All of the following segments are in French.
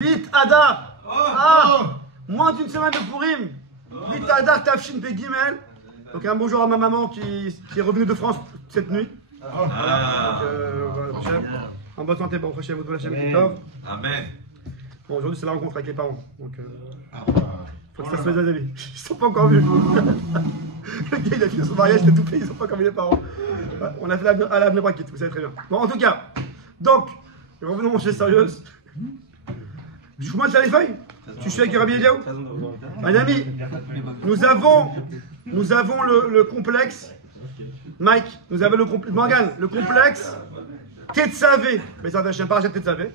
8 Adar. Moins d'une semaine de Pourim. 8 Adar Tafshin Pe Gimel. Donc un bonjour à ma maman qui est revenue de France cette nuit. Voilà, en bonne santé, bon prochain, vous Hachem Kitov. Amen. Bon, aujourd'hui c'est la rencontre avec les parents. Donc faut que ça se fasse à la vie. Ils sont pas encore vus. Le gars il a fini son mariage, il a tout payé, ils sont pas encore vus les parents. Ouais, on a fait à la braquette, vous savez très bien. Bon, en tout cas, donc, revenons aux choses sérieuses. Je vous montre les feuilles. Tu suis avec Rabbi Eliaou. Un ami, nous avons le complexe. Mike, nous avons le complexe. Morgan, le complexe Tetzavé. Mais ça un parachat Tetzavé.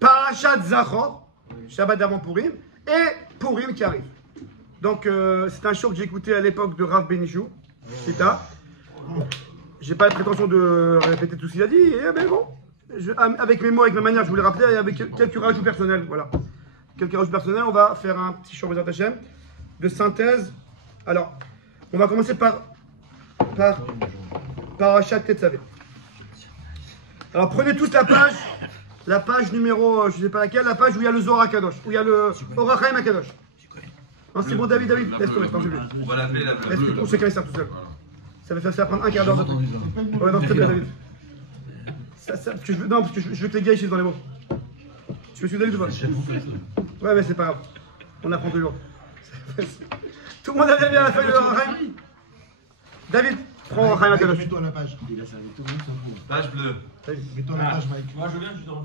Parachat Zachor. Shabbat d'avant Pourim. Et Pourim qui arrive. Donc, c'est un show que j'ai écouté à l'époque de Rav Benichou. C'est ça. J'ai pas la prétention de répéter tout ce qu'il a dit. Mais bon. Avec mes mots, avec ma manière, je voulais rappeler, et avec quelques rajouts personnels. Voilà. Quelques rajouts personnels, on va faire un petit show de synthèse. Alors, on va commencer par Parachat Tetzavé. Alors, prenez tous la page numéro, je ne sais pas laquelle, la page où il y a le Zohar HaKadosh, où il y a le Orach Chaim HaKadosh. Non, c'est bon, David, laisse tomber, je vais. On va l'appeler la Laisse on sait quand il sert tout seul. Ça va prendre un quart d'heure. Ouais, non, s'il te plaît, David. Non, parce que je veux que les gars ils suivent dans les mots. Tu veux suivre David ou pas? Ouais, mais c'est pas grave. On apprend toujours. Tout le monde a bien la feuille de Rahim. David, prends Rahim à Kadosh. Mets-toi la page. Page bleue. Mets-toi la page, Mike. Moi je viens, je suis dans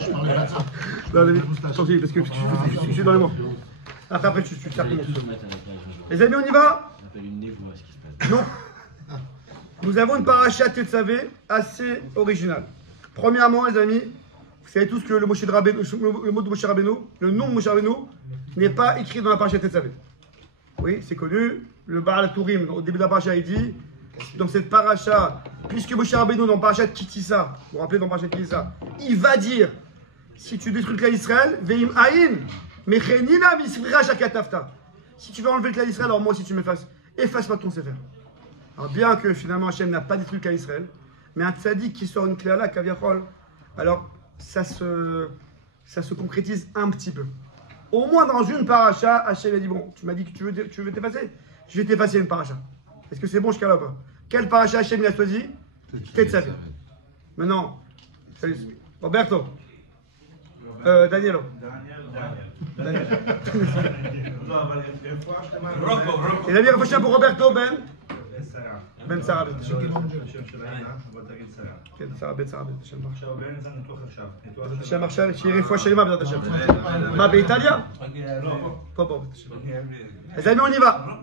Je parlais pas de ça. Non, David, attention, parce que je suis dans les mots. Après, tu sers tout le monde. Les amis, on y va? Non. Nous avons une paracha Tetzavé assez originale. Premièrement, les amis, vous savez tous que le mot de Moshe Rabbeinu, le nom de Moshe Rabbeinu, n'est pas écrit dans la paracha Tetzavé. Oui, c'est connu. Le Baal Tourim, au début de la paracha, il dit, dans cette paracha, puisque Moshe Rabbeinu, dans la paracha Kitissa, vous vous rappelez dans la paracha Kitissa, il va dire, si tu détruis le clan d'Israël, Veim Aïn, Mechenina Misvira Shakatafta. Si tu veux enlever le clan d'Israël, alors moi aussi tu m'effaces. Efface-moi ton sefer. Alors bien que finalement Hachem n'a pas détruit le cas Israël, mais un tzaddik qui sort une clé à la kaviachol, alors ça se concrétise un petit peu. Au moins dans une paracha, Hachem a dit bon, tu m'as dit que tu veux t'effacer, je vais t'effacer une paracha. Est-ce que c'est bon jusqu'à là ou pas? Quelle paracha Hachem a choisi? Tetzavé. Maintenant, Roberto, Danielo. Daniel. Et la prochaine pour Roberto Ben Sarah Ben Sarah Hashem עכשיו, שיהיה רפואה שלמה בעזרת השם. מה, באיטליה? פה. Les amis, on y va.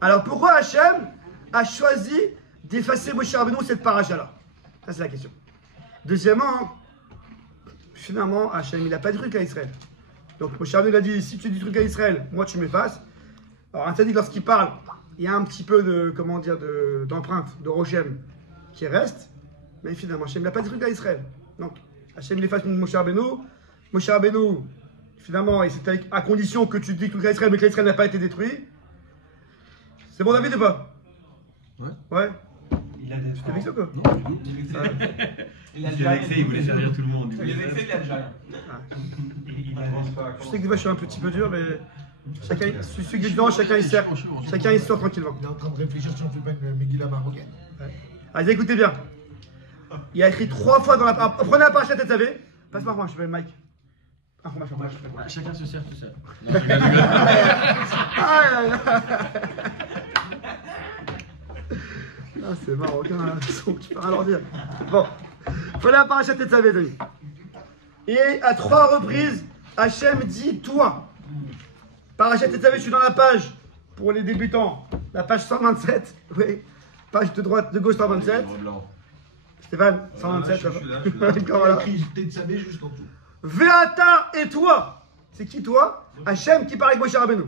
Alors pourquoi Hachem a choisi d'effacer Moshe Rabbeinu cette paracha-là? Ça c'est la question. Deuxièmement, finalement, Hachem il n'a pas détruit le cas Israël. Donc Moshe Rabbeinu a dit, si tu détruis le cas Israël, moi tu m'effaces. Alors un tzaddik lorsqu'il parle, il y a un petit peu de, comment dire, d'empreinte, de Rochem qui reste, mais finalement, Hachem n'a pas détruit Israël. Donc, Hachem l'efface Moshe Rabbeinu. Moshe Rabbeinu, finalement, c'est à condition que tu détruis Israël, mais que l'Israël n'a pas été détruit. C'est bon, David, ou pas? Ouais. Il a des... Tu t'es vexé ou quoi? Non, du tout. Il a vexé, il voulait servir tout le monde. Il est vexé, il est algérien. Je sais que des fois, je suis un petit peu dur, mais... Chacun, celui qui est dedans, chacun il sort tranquillement. Il est en train de réfléchir si on fait pas une Megillah marocaine. Ouais. Allez, écoutez bien. Il a écrit 3 fois dans la... Prenez la paracha Tetzavé. Passe par moi, je m'appelle Mike. Information. Chacun se sert tout seul. Ah, c'est marocain, son, tu peux rien leur dire. Bon. Prenez la paracha Tetzavé, Denis. Et à 3 reprises, Hachem dit toi. Parachat Tetzavé, je suis dans la page, pour les débutants, la page 127, oui, page de gauche 127. Stéphane, 127. Il a écrit Tetzavé juste en dessous. Veata et toi. C'est qui toi? Hachem qui parle avec Moshe Rabbeinu.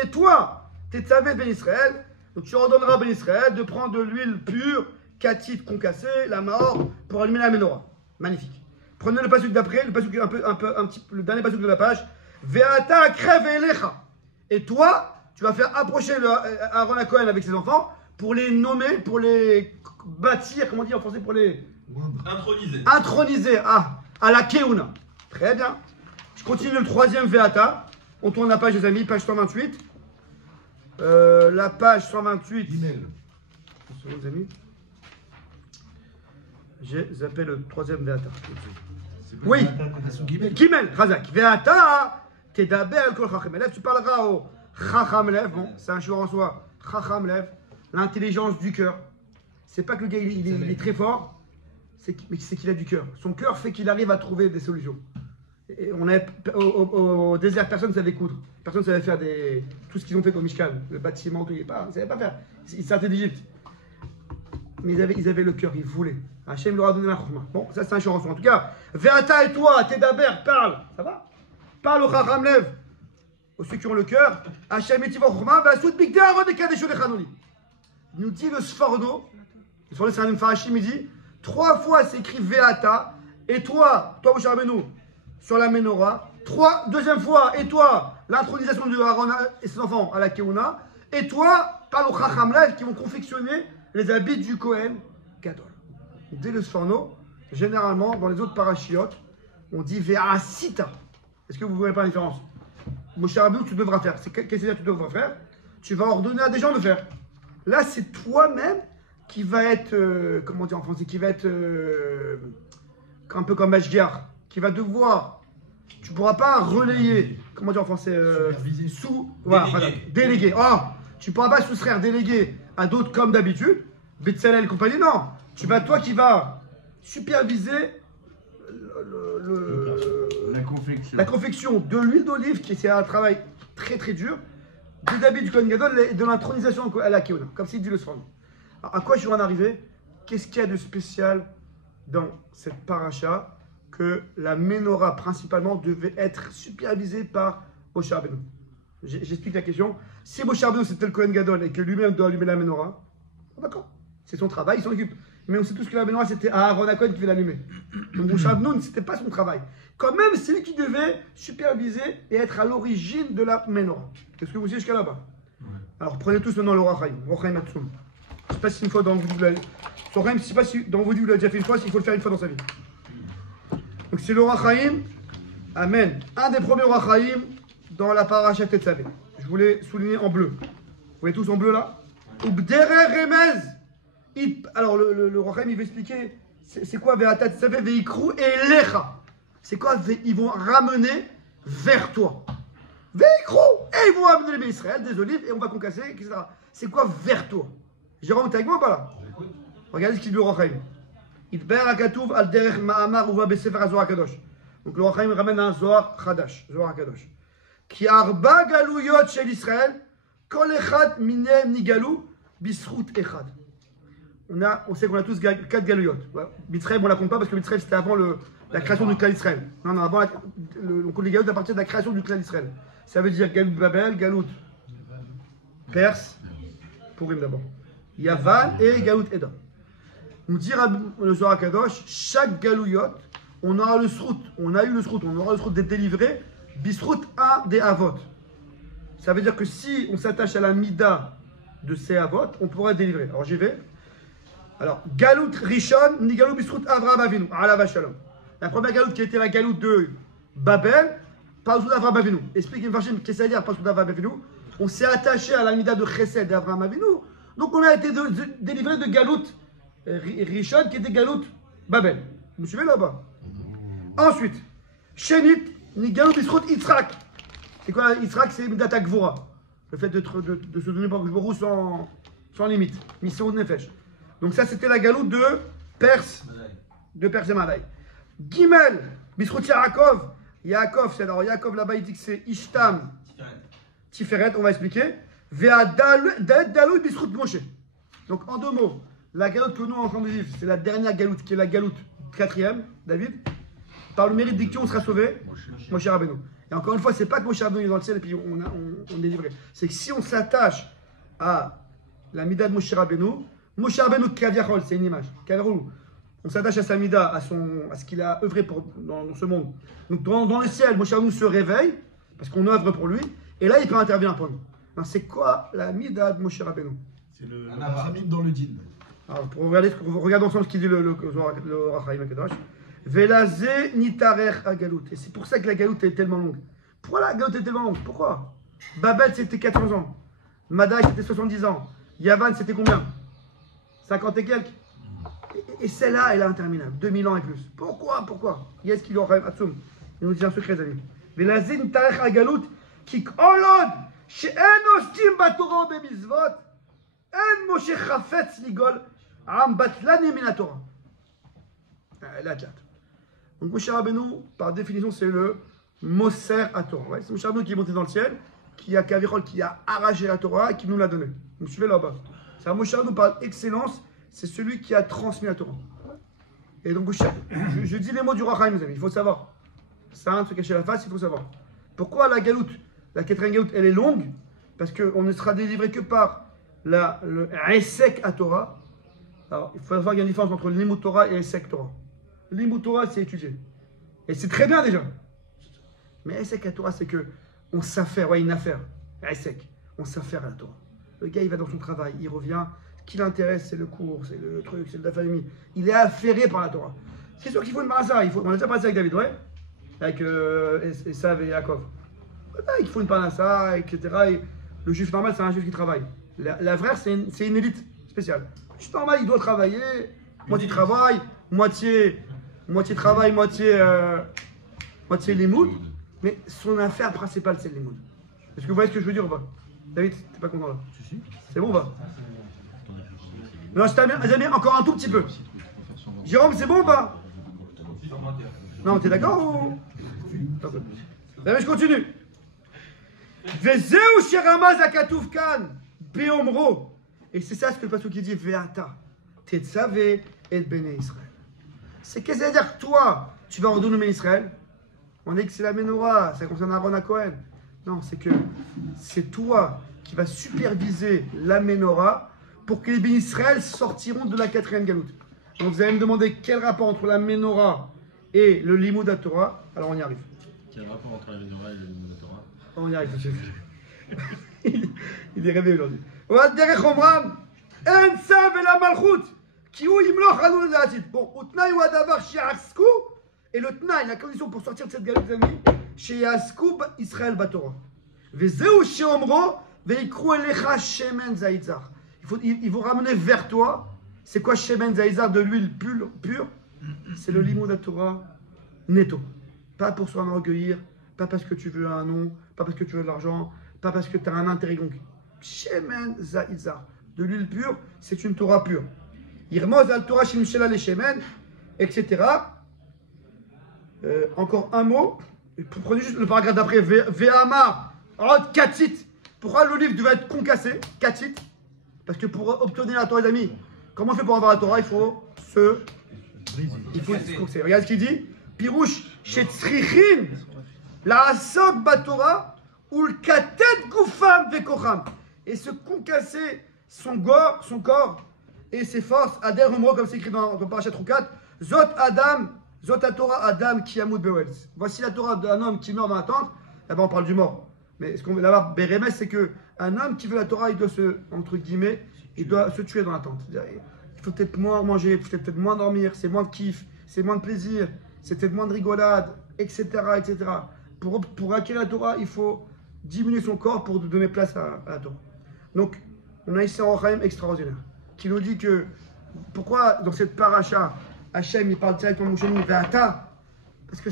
Et toi, Tetzavé ben Israël, donc tu ordonneras ben Israël de prendre de l'huile pure, katit concassée, la mort, pour allumer la menorah. Magnifique. Prenez le pasuk d'après, le dernier pasuk de la page. Veata crève elecha. Et toi, tu vas faire approcher Aaron Cohen avec ses enfants pour les nommer, pour les bâtir, comment on dit en français, pour les Intronisé. introniser à la Keuna. Très bien. Je continue le troisième Veata. On tourne la page, les amis, page 128. La page 128. Gimel. Les amis. J'ai zappé le troisième Veata. Oui. Gimel. Gimel, Razak. Veata, Tedaber, Kol Chacham Lev. Tu parleras au Chacham Lev. Bon, c'est un choix en soi. Chacham Lev, l'intelligence du cœur. C'est pas que le gars il est très fort, mais c'est qu'il a du cœur. Son cœur fait qu'il arrive à trouver des solutions. Et on avait, au désert, personne ne savait coudre. Personne ne savait faire tout ce qu'ils ont fait comme Mishkan, le bâtiment, tout. Ils ne savaient pas faire. Ils sortaient d'Égypte. Mais ils avaient le cœur, ils voulaient. Hachem leur a donné la chokhma. Bon, ça c'est un chanson. En tout cas, Veata et toi, Tedaber, parle. Ça va? Parle au Chacham Lev. Aux ceux qui ont le cœur. Hachem et Tiva Chokhma, va soud Bigdé Aaron et Kadesho Lechanoli. Nous dit le Sforno. Le Sforno, c'est un Mfarashim, il dit 3 fois c'est écrit Veata. Et toi, Moshe Rabbeinu, sur la Menorah. Deuxième fois, et toi, l'intronisation de Aaron et ses enfants à la Keuna. Et toi, parle au Chacham Lev qui vont confectionner les habits du Kohen Gadol. Dès le Sforno, généralement, dans les autres parachiotes, on dit Ve'asita. Est-ce que vous ne voyez pas la différence? Moshe Rabbeinu, tu devras faire. Qu'est-ce que tu devras faire? Tu vas ordonner à des gens de faire. Là, c'est toi-même qui va être, comment dire en français, qui va être un peu comme Ashgar, qui va devoir. Tu ne pourras pas relayer, comment dire en français, voilà, délégué. Oh, tu ne pourras pas soustraire délégué à d'autres comme d'habitude, Betzalel et compagnie, non. Tu vas, toi qui vas superviser la confection de l'huile d'olive, qui c'est un travail très très dur, des habits du Kohen Gadol et de l'intronisation à la Keuna, comme s'il dit le Sforno. À quoi je vais en arriver? Qu'est-ce qu'il y a de spécial dans cette paracha que la Menorah principalement devait être supervisée par Moshe Rabbeinu? J'explique la question. Si Moshe Rabbeinu c'était le Kohen Gadol et que lui-même doit allumer la Menorah, d'accord, c'est son travail, il s'en occupe. Mais on sait tous que la Menorah c'était Aaron HaKohen qui devait l'allumer. Donc Moshe Rabbeinu, c'était pas son travail. Quand même, c'est lui qui devait superviser et être à l'origine de la Menorah. Est-ce que vous savez jusqu'à là-bas? Alors prenez tous maintenant le Or HaChaim. Or HaChaim Atzum. Je ne sais pas si une fois dans vos vies, je ne sais pas si dans vos vies vous l'avez déjà fait une fois, s'il faut le faire une fois dans sa vie. Donc c'est le Or HaChaim. Amen. Un des premiers Or HaChaim dans la paracha Tetzavé. Je voulais souligner en bleu. Vous voyez tous en bleu là? Ubdere Remez. Alors le Or HaChaim il va expliquer c'est quoi Ve'ata Tetzavé Ve'ikru Elecha. C'est quoi? Ils vont ramener vers toi. Ve'ikru. Et ils vont ramener les bénis Israël, des olives, et on va concasser, etc. C'est quoi vers toi? Jérôme, t'es avec moi ou pas là? Regardez ce qu'il dit le Or HaChaim. Itber HaKatuv al derech ma'amar uva besefer HaZohar HaKadosh. Donc le Or HaChaim ramène un Zohar Chadash, Zohar HaKadosh. Ki arba galuyot shel Israël, kol echad minem nigalu bisrut echad. On sait qu'on a tous 4 galuyot. Mitzrayim, on ne la compte pas parce que Mitzrayim c'était avant la création du clan d'Israël. Non, avant on compte les galuyot à partir de la création du clan d'Israël. Ça veut dire Galout Babel, Galout Perse, Purim d'abord. Yavan et Galout Edom. Nous dit le Zohar Kadosh, chaque Galouyot, on aura le srout, on aura le srout d'être délivré, bisrout un des avot. Ça veut dire que si on s'attache à la mida de ces avot, on pourra être délivré. Alors j'y vais. Alors, Galout Rishon, ni Galout bisrout Avraham Avinu, Alav Shalom. La première Galout qui était la Galout de Babel, par sous d'Avraham Avinu. Explique Mfarshim, qu'est-ce que ça veut dire par sous d'Avraham Avinu? On s'est attaché à la mida de Chesed d'Avraham Avinu. Donc on a été délivré de Galout Rishon qui était Galout Babel. Vous me suivez là-bas? Ensuite, Shenit, ni Galout Bisrout Yitzhak. C'est quoi Yitzhak? C'est Midat Gvura. Le fait de se donner par Gvura sans limite. Mission de Nefesh. Donc ça c'était la Galout de Perse. De Perse et Madaï. Gimel, Bisrout Yaakov. Yaakov, c'est alors Yaakov là-bas il dit que c'est Ishtam. Tiferet, on va expliquer. Dalou Bisrout Moshe. Donc en 2 mots, la galoute que nous sommes en train de vivre, c'est la dernière galoute qui est la galoute 4e, David. Par le mérite d'Iktion, on sera sauvé. Moshe Rabbeinu. Et encore une fois, c'est pas que Moshe Rabbeinu est dans le ciel et puis on est délivré. C'est que si on s'attache à la mida de Moshe Rabbeinu Kaviachol, c'est une image. On s'attache à sa mida, à ce qu'il a œuvré dans ce monde. Donc dans le ciel, Moshe Rabbeinu se réveille parce qu'on œuvre pour lui. Et là, il peut intervenir pour nous. C'est quoi la mida de Moshe Rabbeinu? C'est le Ramim dans le din. Alors, pour regarder ensemble ce qu'il dit le Or HaChaim Akadosh. Velazé nitarer agalout. Et c'est pour ça que la galoute est tellement longue. Pourquoi la galoute est tellement longue? Pourquoi? Babel c'était 400 ans. Madaï c'était 70 ans. Yavan c'était combien? 50 et quelques. Et celle-là elle est interminable. 2000 ans et plus. Pourquoi? Qu'est-ce qu'il aura Atsoum? Il nous dit un secret, les amis. Velazé nitarer agalout qui kolod she'en ostim batorah bemizvot en Moshe chafetz ligol am batlani min haTorah. La tchat. Donc Moshe Rabbeinu, par définition, c'est le Moser à Torah. Ouais, c'est Moshe Rabbeinu qui est monté dans le ciel, qui a arraché la Torah et qui nous l'a donnée. Vous me suivez là-bas. C'est un Moshe Rabbeinu par excellence, c'est celui qui a transmis la Torah. Et donc je dis les mots du Roi Chaim, mes amis, il faut savoir. Ça a un truc caché la face, il faut savoir. Pourquoi la galoute, la quatrième galoute, elle est longue? Parce qu'on ne sera délivré que par le Esek à Torah. Alors, il faut savoir qu'il y a une différence entre le Limud Torah et Esek Torah. Le Limud Torah, c'est étudier. Et c'est très bien déjà. Mais Esek à Torah, c'est que on s'affaire, ouais, une affaire. Esek, on s'affaire à la Torah. Le gars, il va dans son travail, il revient. Ce qui l'intéresse, c'est le cours, c'est le truc, c'est de la famille. Il est affairé par la Torah. C'est sûr qu'il faut une parnassa. On a déjà parlé avec David, ouais? Avec Esav et Yaakov. Il faut une parnassa, etc. Et le juif normal, c'est un juif qui travaille. La vraie, c'est une élite spéciale. Le juif normal, il doit travailler, moitié travail, moitié travail, moitié limoud. Mais son affaire principale, c'est le limoud. Est-ce que vous voyez ce que je veux dire ou pas? David, t'es pas content là? C'est bon ou pas? Non, je t'amène, les amis, encore un tout petit peu. Jérôme, c'est bon ou pas? Non, t'es d'accord ou? Allez, je continue. Vezeu sheramaz akatouf kan beomro. Et c'est ça ce que le pasuk qui dit Veata tetzavé et béné Israël. C'est qu'est-ce que ça veut dire? Toi, tu vas ordonner Israël. On dit que c'est la menorah, ça concerne Aaron à Cohen. Non, c'est que c'est toi qui vas superviser la menorah pour que les bénis Israël sortiront de la quatrième galoute. Donc vous allez me demander quel rapport entre la menorah et le limud Torah. Alors on y arrive. Quel rapport entre la menorah et le limud Torah? On y arrive tout de suite. Il est rêvé aujourd'hui. Bon, et le tnaï, la condition pour sortir de cette galoute, amis, chez Yaskoub Israël Batorah. Vezeu sheomro veikru elecha shemen zaïtzar. Il faut ramener vers toi. C'est quoi shemen zaïtzar? De l'huile pure. C'est le limud Torah netto. Pas pour s'enorgueillir, pas parce que tu veux un nom, pas parce que tu veux de l'argent, pas parce que tu as un intérêt donc. Shemen zaïtzar. De l'huile pure, c'est une Torah pure. Irmoz al Torah shimshela le shemen, etc. Encore un mot. Prenez juste le paragraphe d'après. Ve'amar od katit. Pourquoi l'olive devait être concassée? Katit. Parce que pour obtenir la Torah, les amis, comment on fait pour avoir la Torah? Il faut se concasser. Regarde ce qu'il dit. Pirouche shetzrichin la asok batora ou le katet gufam vekocham. Et se concasser son corps et ses forces. Ader umro, comme c'est écrit dans Parashat Rukat. Zot Adam. Zot Torah Adam qui amoud bewelz. Voici la Torah d'un homme qui meurt dans la tente. Là-bas on parle du mort. Mais ce qu'on veut là-bas, Bérémès, c'est qu'un homme qui veut la Torah, il doit entre guillemets, il doit se tuer dans la tente. Il faut peut-être moins manger, il faut peut-être moins dormir, c'est moins de kiff, c'est moins de plaisir, c'est peut-être moins de rigolade, etc. etc. Pour acquérir la Torah, il faut diminuer son corps pour donner place à la Torah. Donc, on a ici un Rochaim extraordinaire qui nous dit que pourquoi dans cette paracha, Hachem il parle directement de Moshe Ve'ata, parce que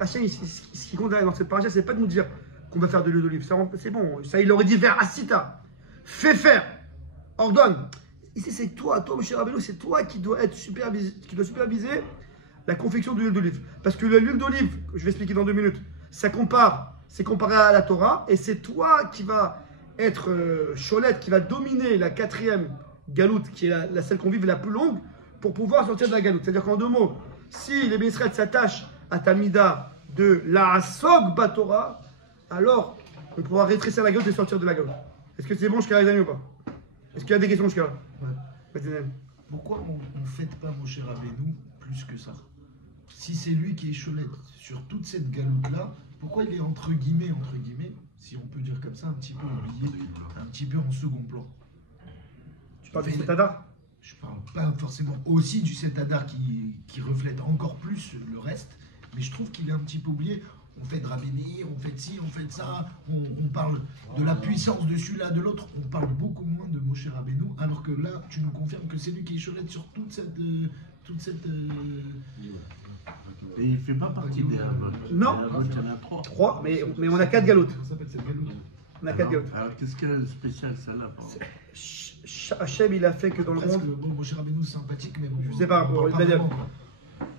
Hachem, ce qui compte dans cette paracha, c'est pas de nous dire qu'on va faire de l'huile d'olive. C'est bon, ça il aurait dit Ve'asita, fais faire, ordonne. Ici c'est toi Moshe Rabbeinu, c'est toi qui dois superviser la confection de l'huile d'olive. Parce que l'huile d'olive, je vais expliquer dans 2 minutes, c'est comparé à la Torah, et c'est toi qui va être Cholette, qui va dominer la quatrième galoute, qui est celle qu'on vive la plus longue, pour pouvoir sortir de la galoute. C'est-à-dire qu'en 2 mots, si les Bénisraël s'attachent à ta mida de la Asog Batora, alors on pourra rétrécir la galoute et sortir de la galoute. Est-ce que c'est bon jusqu'à là, les amis, ou pas? Est-ce qu'il y a des questions jusqu'à là? Ouais. Pourquoi on ne fête pas Moshe Rabbeinu plus que ça? Si c'est lui qui est Cholette sur toute cette galoute-là, pourquoi il est entre guillemets, si on peut dire comme ça, un petit peu oublié, un petit peu en second plan? Tu parles de Setadar? je parle pas forcément aussi du 7 Adar qui reflète encore plus le reste, mais je trouve qu'il est un petit peu oublié. On fait de Rabbi Meir, on fait de ci, on fait de ça, on parle de la puissance de celui-là, de l'autre, on parle beaucoup moins de Moshe Rabbeinu, alors que là, tu nous confirmes que c'est lui qui est cholette sur toute cette... Et il fait pas partie des Havot. Non. Il y en a 3. 3, mais on a 4 galoutes. Ça s'appelle cette galoute. On a 4 galoutes. Alors qu'est-ce qu'il y a de spécial ça là? Hachem, il a fait que dans le Presque, monde. bon, Moshe Rabbeinu, c'est sympathique, mais bon... Je sais pas, on parle il va dire. vraiment, quoi.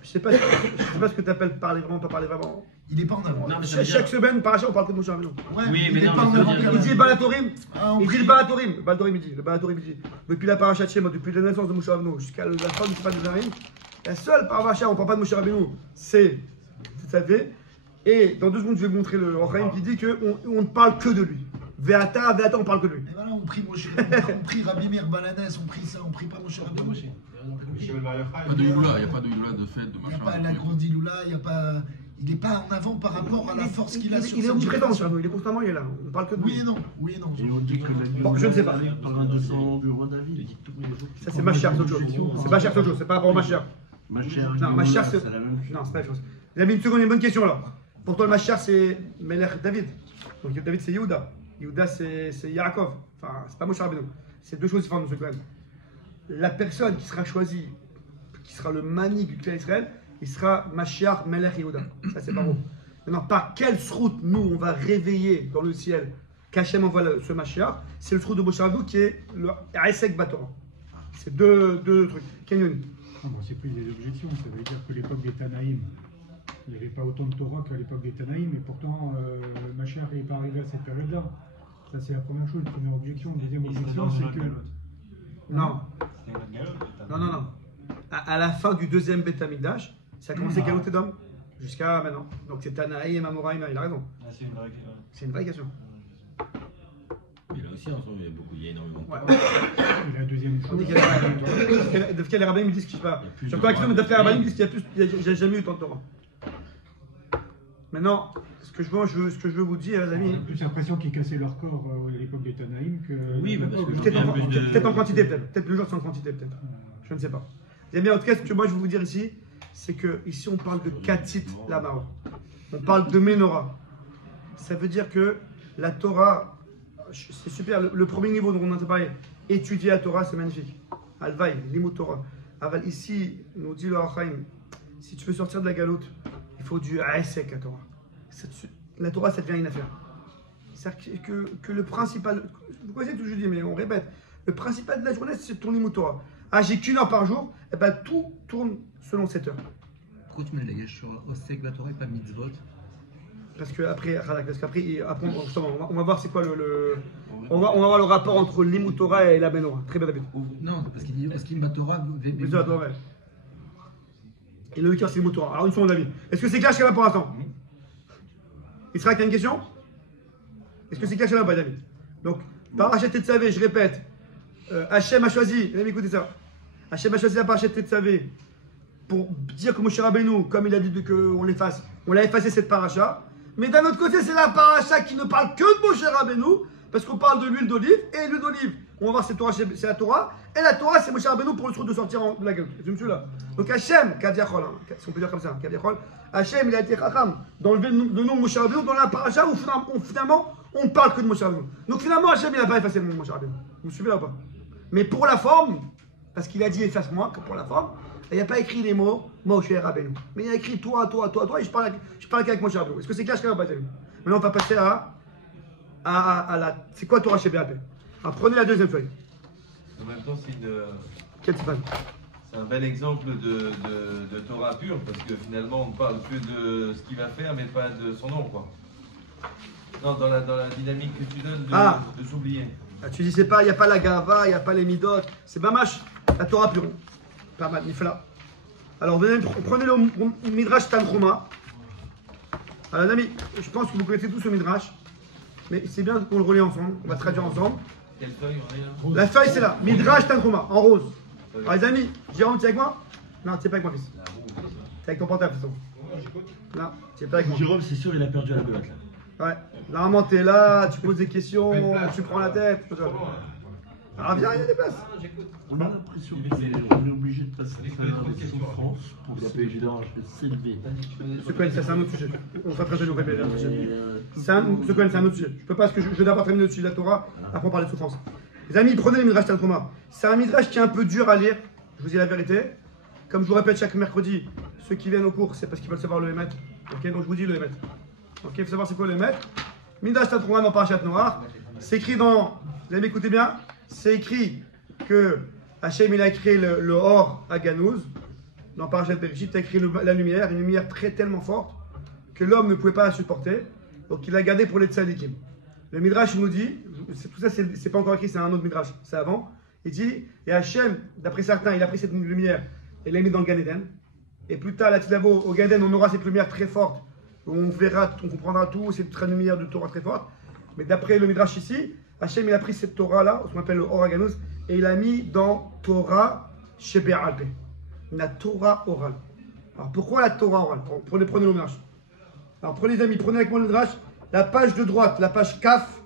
Je sais pas ce que tu appelles parler vraiment, pas parler vraiment. Il est pas en avant. Non, mais ça veut Chaque dire- semaine, paracha, on parle que de Moshe Rabbeinu. Ouais, Oui, il mais est non, pas mais en ça veut avant. dire- quand Il dit même. Balatorim. Ah, on Il dit prie. le Balatorim. Le Balatorim, il dit. Le Balatorim, il dit. Depuis la paracha de Shemot, depuis la naissance de Moshe Rabbeinu jusqu'à la fin du Shabbat de Zarim, la seule paracha où on ne parle pas de Moshe Rabbeinu, c'est ça fait. Et dans 2 secondes, je vais vous montrer le Rochaim qui dit qu'on ne parle que de lui. Veata, on parle que de lui. Et voilà, on prie Moshe, on prie Rabbi Meir Balanès, on prie ça, on prie pas Moshe Rabbeinu. Pas de Hila, il n'y a pas de Hila de fête, de Il n'y a machin. pas la grande Iloula, il n'y a pas... Il n'est pas en avant par rapport à la force qu'il a sur Il est cette omniprésent, génération. Moshe Rabbeinu. Il est constamment, il est là. On ne parle que de Oui lui. et non, oui et non. Et on dit que la Bon, je ne sais pas. par un de son du roi David. Ça, c'est ma chère, c'est autre chose. C'est pas cher, c'est autre chose. C'est pas rapport à ma chère. Ma chère Non, ma chère, c'est la même chose. Non, c'est pas la même chose. Les amis, une seconde, une bonne question alors. Pour toi, le Machar, c'est Melech David. Donc David, c'est Yehuda. Yehuda, c'est Yaakov. Enfin, c'est pas Moshe Rabbeinu. C'est 2 choses différentes, monsieur Cohen. La personne qui sera choisie, qui sera le mani du clan Israël, il sera Mashiach Melech Yehuda. Ça, c'est pas bon. Maintenant, par quelle route nous, on va réveiller dans le ciel qu'Hachem envoie ce Mashiach? C'est le trou de Moshe Rabbeinu qui est le Aesek Batora. C'est deux trucs. Kenyon. Non, bon, c'est plus des objections, ça veut dire que l'époque des Tanaïm, il n'y avait pas autant de Torah qu'à l'époque des Tanaïm, et pourtant le Mashiach n'est pas arrivé à cette période-là. Ça, c'est la première chose, première objection. Deuxième objection, c'est que. Non. Non. À la fin du 2e Beth Amikdash, ça a commencé Galot Edom jusqu'à maintenant. Donc c'est Tanaïm, Amoraïm, il a raison. C'est une vraie question. Mais là aussi, en ce moment, il y a énormément de Ouais. Et la deuxième On chose, dit qu'il y a les rabbins me disent que je sais pas. Je suis encore avec eux, mais d'après les rabbins me disent qu'il y a plus, j'ai jamais eu tant de Torah. Maintenant, ce que je veux vous dire, les amis, j'ai plus l'impression qu'ils cassaient leur corps à l'époque des Tanaïm que. Oui, mais parce que peut-être en quantité, peut-être le jour sans quantité, peut-être. Je ne sais pas. Les amis, en tout cas, ce que moi je veux vous dire ici, c'est que ici on parle de Katit Lamao. On parle de Menorah. Ça veut dire que la Torah, c'est super. Le premier niveau dont on a parlé, étudier la Torah, c'est magnifique. Alvaï, l'imut Torah. Aval, ici, nous dit le Hachaim, si tu veux sortir de la galoute, il faut du Aesek à Torah. La Torah, ça devient une affaire. C'est-à-dire que le principal, vous connaissez tout ce que je dis, mais on répète, le principal de la journée, c'est ton limut Torah. Ah, j'ai qu'1 heure par jour, et ben tout tourne selon cette heure. Pourquoi tu mets le lagage sur Osek Batorah et pas Mitzvot? Parce qu'après, justement, on va voir c'est quoi on va voir le rapport entre l'imut Torah et la Menorah. Très bien, David. Non, parce qu'il dit Oskim Batorah. Mais ça, toi, ouais. Et le cœur, c'est l'imut Torah. Alors, une seconde, David. Est-ce que c'est clair jusqu'à là pour l'instant? Israël, tu as une question? Est-ce que c'est clair jusqu'à là ou pas, David? Donc, Parachat Tetzavé, je répète, Hachem a choisi, les amis, écoutez ça. Hachem a choisi la Parachat Tetzavé pour dire que Moshe Rabbeinu, comme il a dit qu'on l'efface, on l'a effacé cette paracha. Mais d'un autre côté, c'est la paracha qui ne parle que de Moshe Rabbeinu, parce qu'on parle de l'huile d'olive, et l'huile d'olive, on va voir c'est la Torah, et la Torah c'est Moshe Rabbeinu pour le truc de sortir de la gueule. Je me suis là. Donc Hachem, Kaviachol, si on peut dire comme ça, Kaviachol, Hachem il a été Chacham d'enlever le nom de Moshe Rabbeinu dans la paracha où finalement on ne parle que de Moshe Rabbeinu. Donc finalement Hachem il n'a pas effacé le nom de Moshe Rabbeinu. Vous me suivez là ou pas? Mais pour la forme, parce qu'il a dit efface-moi, que pour la forme, il n'a pas écrit les mots Moshe Rabbeinu. Mais il a écrit toi, et je parle qu'avec Moshe Rabbeinu. Est-ce que c'est clair jusqu'à là ou pas? Maintenant on va passer à la. C'est quoi Torah chez BAP? Prenez la deuxième feuille. En même temps, Quel type? c'est un bel exemple de Torah pure, parce que finalement, on ne parle que de ce qu'il va faire, mais pas de son nom, quoi. Non, dans la dynamique que tu donnes de s'oublier. Ah, tu dis, c'est pas, il n'y a pas la Gava, il n'y a pas les Midot, c'est Mamash, la Torah pure. Pas mal, Nifla. Alors, prenez le Midrash Tanchuma. Alors, les amis, je pense que vous connaissez tous ce Midrash, mais c'est bien qu'on le relie ensemble, on va traduire ensemble. Quelle feuille on est là? La feuille, c'est là, Midrash Tanchuma, en rose. Alors, les amis, Jérôme, tu es avec moi? Non, tu n'es pas avec moi, fils. Tu es avec ton portable, de toute façon. Non, tu n'es pas avec moi. Jérôme, c'est sûr, il a perdu à la belote là. Ouais. Normalement, tu es là, tu poses des questions, tu prends la tête. Ah, viens, il y a des places. On a l'impression qu'on est obligé de passer à travers des souffrances pour s'élever. Ce Cohen, ça c'est un autre sujet. On sera très éloigné de ce sujet. Ce Cohen, c'est un autre sujet. Je peux pas, parce que je vais d'abord terminer le sujet de la Torah, après on parle de souffrance. Les amis, prenez le Midrash Tanchuma. C'est un Midrash qui est un peu dur à lire, je vous dis la vérité. Comme je vous répète chaque mercredi, ceux qui viennent au cours, c'est parce qu'ils veulent savoir le Hémet. Ok, donc je vous dis le Hémet. Ok, il faut savoir c'est quoi le Hémet. Midrash Tanchuma dans Parashat Noach. C'est écrit dans. Vous allez m'écouter bien. C'est écrit que Hachem il a créé le Or à Ganouz. Dans Parashat Bereshit, il a écrit la lumière, une lumière tellement forte que l'homme ne pouvait pas la supporter. Donc il l'a gardé pour les tzadikim. Le Midrash nous dit, tout ça c'est pas encore écrit, c'est un autre Midrash, c'est avant. Il dit, et Hachem, d'après certains, il a pris cette lumière et l'a mis dans le Gan Eden. Et plus tard, là, au Gan Eden, on aura cette lumière très forte, où on verra, on comprendra tout, cette lumière de Torah très forte. Mais d'après le Midrash ici, Hachem il a pris cette Torah-là, ce qu'on appelle le Or Haganouz, et il l'a mis dans Torah Shebe'al Peh, la Torah orale. Alors pourquoi la Torah orale? Prenez le Midrash. Alors prenez les amis, prenez avec moi le Midrash, la page de droite, la page Kaf.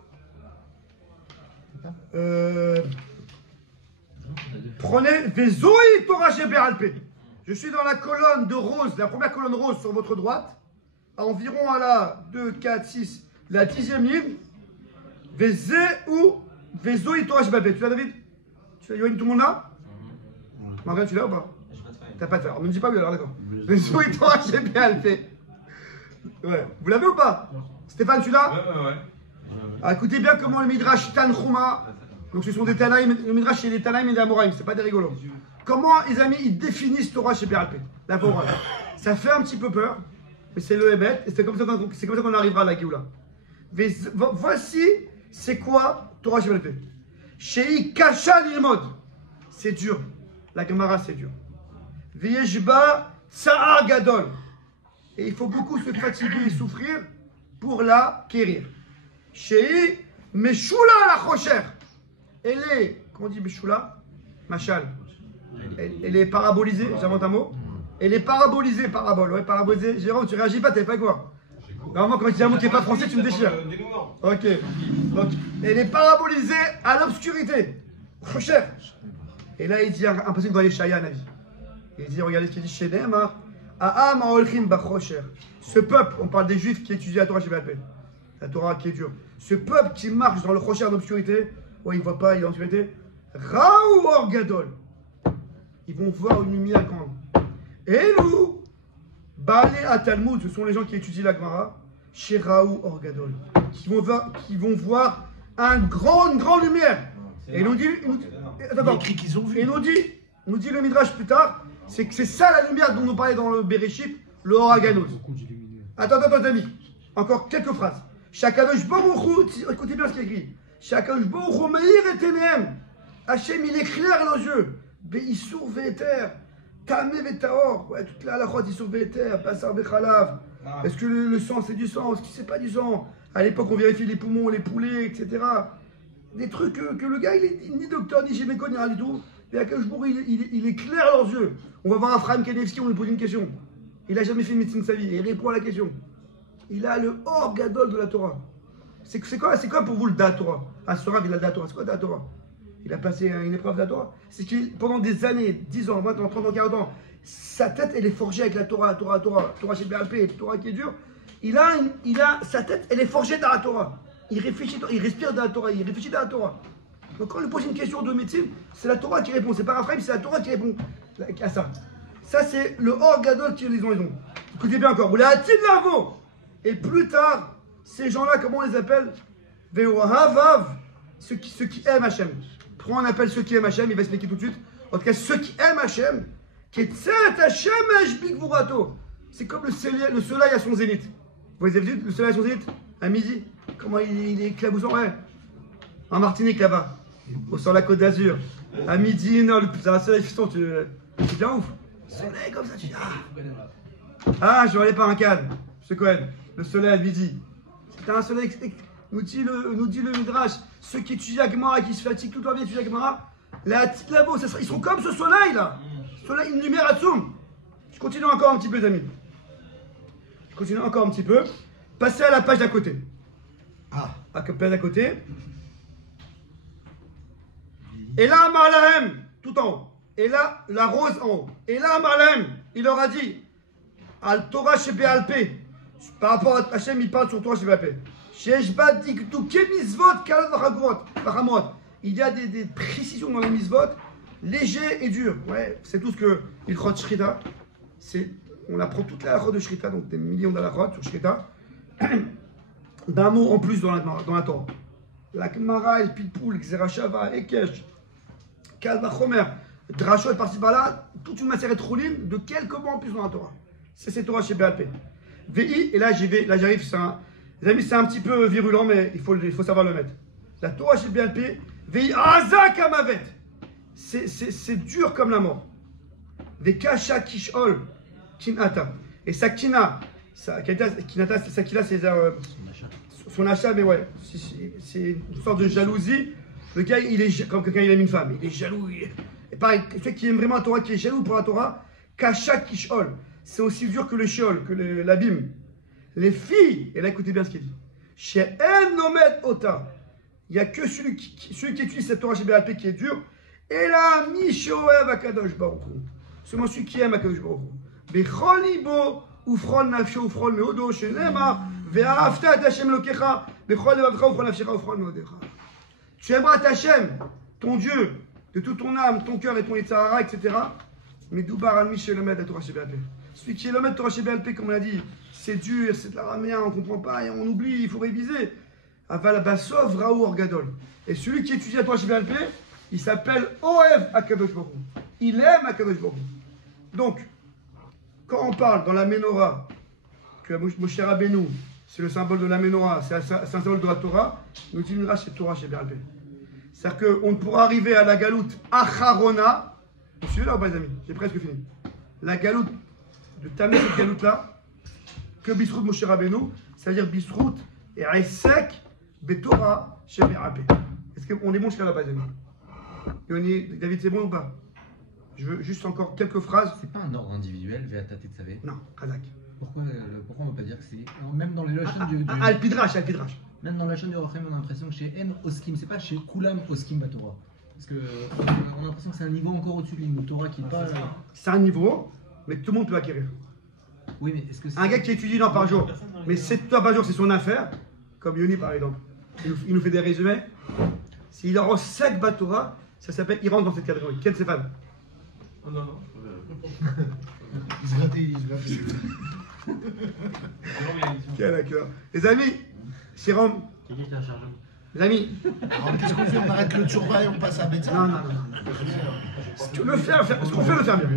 Prenez Vezoi Torah Shebe'al Peh. Je suis dans la colonne de rose, la première colonne rose sur votre droite, à environ à la 2, 4, 6, la 10e ligne. Vezoi Torah Shebe'al Peh. Tu l'as, David? Tu l'as, Yoann, tout le monde là? Marvin, tu l'as ou pas? T'as pas de faire. On ne me dit pas oui, alors d'accord. Vezoi Torah Shebe'al Peh. Ouais. Vous l'avez ou pas? Stéphane, tu l'as? Ouais. Ah, écoutez bien comment le Midrash Tanchuma, donc ce sont des Tanaïm, le Midrash c'est des Tanaïm et des Amoraïm, c'est pas des rigolos. Comment les amis ils définissent Torah chez Shebe'al Peh, la Torah? Ça fait un petit peu peur, mais c'est le Hémet, et c'est comme ça qu'on arrivera à la Géoula. Voici c'est quoi Torah Shebe'al Peh. Shei Kasha Lilmod, c'est dur, la Gemara c'est dur. V'yeshba Tsa'ar Gadol, et il faut beaucoup se fatiguer et souffrir pour la guérir. Shei Meshula la Chocher, elle est, comment on dit Meshula? Machal. Elle est parabolisée, j'invente un mot. Elle est parabolisée, parabole, ouais, parabolisée. Jérôme, tu réagis pas, t'es pas quoi? Normalement, quand tu dis un mot qui n'est pas français, tu me déchires. Ok. Donc, elle est parabolisée à l'obscurité. Chocher. Et là, il dit un passage dans les Yeshaya, Navi. Il dit, regardez ce qu'il dit chez Nehemar. A'am ha'olchim b'chocher. Ce peuple, on parle des Juifs qui étudient la Torah Shebe'al Peh, la Torah qui est dure. Ce peuple qui marche dans le chocher en obscurité, ouais, il ne voit pas, il est en obscurité. Raou or gadol. Ils vont voir une lumière grande. Et nous, Baalé à Talmud, ce sont les gens qui étudient la Gemara, chez Raou or gadol, qui vont voir une grande lumière. Et nous dit, nous dit le Midrash plus tard, c'est que c'est ça la lumière dont nous parlait dans le Bereshit, le Or Haganouz. Attends, amis. Encore quelques phrases. Shakadosh Baruch Hu, écoutez bien ce qui est écrit. Shakadosh Baruch Hu meir et tenehem. Hachem, il éclaire nos yeux. Be'isur ve'eter. Tameh ve'taor. Ouais, toute la halachot, isur ve'eter. Basar ve'chalav. Est-ce que le sang, c'est du sang? Est-ce que c'est pas du sang? À l'époque, on vérifie les poumons, les poulets, etc. Des trucs que le gars, il est ni docteur, ni gynéco, ni rien du tout. Et Akadosh Baruch Hu, il éclaire leurs yeux. On va voir Abraham Kanevski, on lui pose une question. Il n'a jamais fait une médecine de sa vie, et il répond à la question. Il a le Or Gadol de la Torah. C'est quoi pour vous le Da Torah? Asurav, il a le Da Torah. C'est quoi Da Torah? Il a passé une épreuve de la Torah. C'est que pendant des années, 10 ans, 20 ans, 30 ans, 40 ans, sa tête, elle est forgée avec la Torah Shebe'al Peh, Torah qui est dure. Sa tête, elle est forgée dans la Torah. Il réfléchit, il respire dans la Torah, il réfléchit dans la Torah. Donc quand on lui pose une question de médecine, c'est la Torah qui répond. C'est pas Raphaël, c'est la Torah qui répond à ça. Ça, c'est le Or Gadol qui les ont. Écoutez bien encore. Vous l'avez l'invo. Et plus tard, ces gens-là, comment on les appelle? Ve'ohavav, ceux qui aiment Hachem. Pourquoi on appelle ceux qui aiment Hachem? Il va expliquer tout de suite. En tout cas, ceux qui aiment Hachem, c'est comme le soleil à son zénith. Vous avez vu le soleil à son zénith? À midi. Comment il est éclaboussant? Ouais. En Martinique là-bas. Sur la côte d'Azur. À midi, non, c'est un soleil fiston, c'est bien ouf. Soleil comme ça, tu dis ah, je vais aller par un cadre. C'est quoi? Le soleil à midi. C'est un soleil, nous dit le Midrash, ceux qui étudient la Gemara, qui se fatiguent tout le temps bien étudier la Gemara, là-bas, ils seront comme ce soleil là. Soleil, une lumière à Tsoum. Je continue encore un petit peu, les amis. Je continue encore un petit peu. Passez à la page d'à côté. À la page d'à côté. Et là, Malahem, tout en haut. Et là, la rose en haut. Et là, Malahem, il leur a dit, Al Torah chez Béalpé. Par rapport à Hachem, il parle sur Torah chez Béalpé. Il y a des précisions dans les misvot, légers et durs. Ouais, c'est tout ce que il croit de Shrita. On apprend toute la halachot de Shrita, donc des millions d'halachot sur Shrita. D'un mot en plus dans la Torah. La Gemara, El Pilpoul, Xerashava, Ekesh, Kal Vachomer, Drashot, par-ci par-là, toute une matière étroline de quelques mots en plus dans la Torah. C'est Torah chez BLP. VI, et là j'arrive, les amis, c'est un petit peu virulent, mais il faut savoir le mettre. La Torah chez BLP, VI, Azak Amavet. C'est dur comme la mort. Vekasha Kishol, Kinata. Et sa Kina, Kinata, sa Kina, c'est son achat, mais ouais, c'est une sorte de jalousie. Le gars, il est comme quelqu'un, il aime une femme, il est jaloux. Et pareil, celui qui aime vraiment la Torah, qui est jaloux pour la Torah, Kasha Kishol. C'est aussi dur que le Sheol, que l'abîme. Les filles, et là écoutez bien ce qu'il dit. Chez En Nomet Ota, il n'y a que celui qui utilise cette Torah chez BLP qui est dur. Et là, Mishoev Akadosh Baruch Hu. C'est moi celui qui aime Akadosh Baruch Hu. Bechol Ibo, Ufrol Nafsho, Ufrol Meodo, Shenema, Ve'afta Hashem Lokecha, Bechol Levavcha, Ufrol Nafshecha, Ufrol Meodecha. Tu aimeras Hashem, ton Dieu, de toute ton âme, ton cœur et ton Yitzhara, etc. Mais Doubar al Michel Lomet la Torah chez BLP. Celui qui est Lomet Torah chez BLP, comme on l'a dit, c'est dur, c'est de l'araméen, on ne comprend pas, et on oublie, il faut réviser. Aval Basov Raou Orgadol. Et celui qui étudie la Torah chez BLP, il s'appelle Oev Akadosh Baruch Hu. Il aime Akadosh Baruch Hu. Donc, quand on parle dans la Menorah, que Moshe Rabbeinu, c'est le symbole de la Menorah, c'est un symbole de la Torah, nous dit Midrash, c'est Torah chez BLP. C'est-à-dire qu'on ne pourra arriver à la galoute Acharona. Vous suivez là ou pas, les amis? J'ai presque fini. La galoute, de tamer cette galoute-là, que Bisrout Moshe Rabbeinu, c'est-à-dire Bisrout et Aïsek Betorah chez BLP. Est-ce qu'on est bon jusqu'à là, pas, les amis? David, c'est bon ou pas? Je veux juste encore quelques phrases. C'est pas un ordre individuel, Ve'ata Tetzavé? Non, Kazak. Pourquoi on ne peut pas dire que c'est. Même dans les lochans du. Al-Pidrash. Même dans la chaîne du Rachem, on a l'impression que chez M Oskim, c'est pas chez Kulam Oskim Batorah. Parce qu'on a l'impression que c'est un niveau encore au-dessus de l'hymne Torah qui n'est pas. C'est un niveau, mais tout le monde peut acquérir. Oui, mais est-ce que c'est. Un gars qui étudie une heure par jour, mais 7 heures par jour, c'est son affaire, comme Yoni par exemple. Il nous fait des résumés. S'il en rend 5 Batorah, ça s'appelle, il rentre dans cette catégorie. Quel c'est fan? Oh non. Il se grattait. Quel acteur. Les amis, Jérôme. Les amis. Alors qu'est-ce qu'on fait? On arrête le turba et on passe à Betsa? Non. Si tu veux le faire, ce qu'on fait, le faire bien.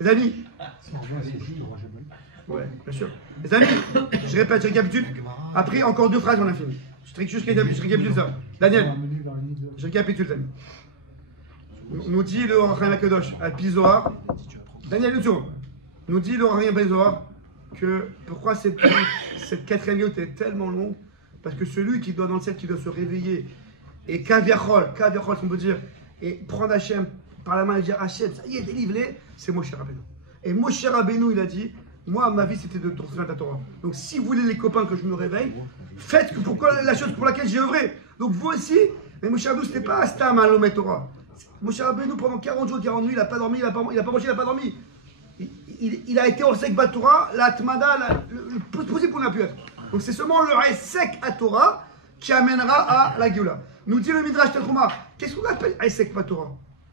Les amis. Ouais, bien sûr. Les amis, je répète, je récapitule. Après, encore 2 phrases, on a fini. Je récapitule ça. Daniel, je récapitule, les amis. Nous dit le Rachem Akadosh à Pizoar. Daniel, une seconde. Nous dit le Rachem Pizoar que pourquoi cette 4e goutte est tellement longue. Parce que celui qui doit dans le ciel, qui doit se réveiller, et Kaviachol, on peut dire, et prendre Hachem par la main et dire Hachem, ça y est, délivré, c'est Moshe Rabbeinu. Et Moshe Rabbeinu, il a dit, moi, ma vie, c'était de transmettre la Torah. Donc, si vous voulez, les copains, que je me réveille, faites la chose pour laquelle j'ai œuvré. Donc, vous aussi, mais Moshe Rabbeinu, c'était pas Stam à l'homme Torah. Moshe Rabbeinu, pendant 40 jours, 40 nuits, il n'a pas dormi, il n'a pas mangé, il n'a pas dormi. Il a été au sec Batora, la Tmada, le plus possible qu'on a pu être. Donc c'est seulement le Aïsek à Torah qui amènera à la Géoula. Nous dit le Midrash Tanchuma, qu'est-ce qu'on appelle Aïsek à Torah?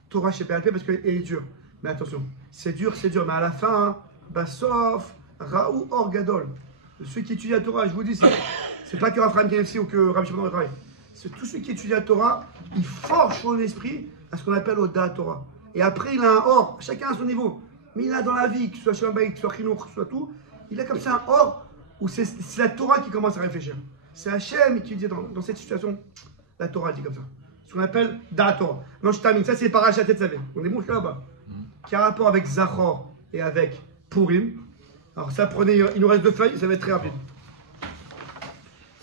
Torah chez PLP parce qu'elle est dure. Mais attention, c'est dur, mais à la fin, Bassof, Raou Orgadol. Celui qui étudie la Torah, je vous dis, c'est pas que Raphaël KFC ou que Rabbi Shimon Bar Yochai. C'est tout celui qui étudie la Torah, il forge son esprit à ce qu'on appelle au Da Torah. Et après, il a un or, chacun à son niveau. Mais il a dans la vie, que ce soit Shalom Bayit, que ce soit Chinour, que ce soit tout, il a comme ça un or où c'est la Torah qui commence à réfléchir. C'est Hachem qui dit dans cette situation, la Torah dit comme ça. Ce qu'on appelle Da Torah. Non, je termine. Ça, c'est Parashat Tetzavé. On est bon là-bas. Qui a rapport avec Zachor et avec Purim. Alors, ça, prenez, il nous reste 2 feuilles, ça va être très rapide.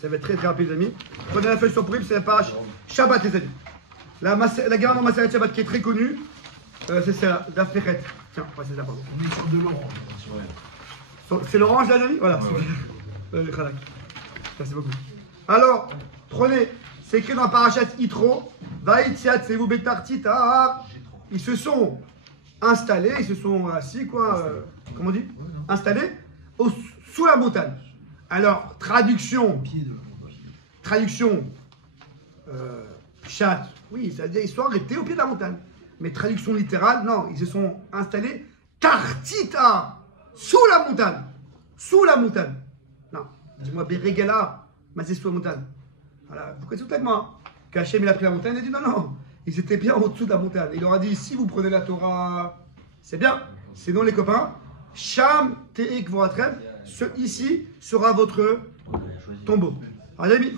Ça va être très rapide, les amis. Prenez la feuille sur Purim, c'est la Parashat Shabbat, les amis. La Gemara dans Maseret Shabbat qui est très connue, c'est ça, la Fechet. Tiens, ouais, c'est ça, pardon. On est sur de l'orange. C'est l'orange, là, les amis? Voilà. Merci beaucoup. Alors, prenez, c'est écrit dans la Parashat Yitro, Vaïtiatseu betartita. Ils se sont installés, ils se sont assis, quoi, comment on dit? Installés sous la montagne. Alors, traduction, chat, oui, ça veut dire ils sont arrêtés au pied de la montagne. Mais traduction littérale, non, ils se sont installés tartita, sous la montagne. Sous la montagne. Non, dis-moi, Béregala, mais c'est sous la montagne. Voilà, vous connaissez tout avec moi. Qu'Hachem il a pris la montagne, il a dit non, ils étaient bien au-dessous de la montagne. Il leur a dit, si vous prenez la Torah, c'est bien. Sinon, les copains, Sham Te'ik Voratrem, ce ici sera votre tombeau. Alors, les amis,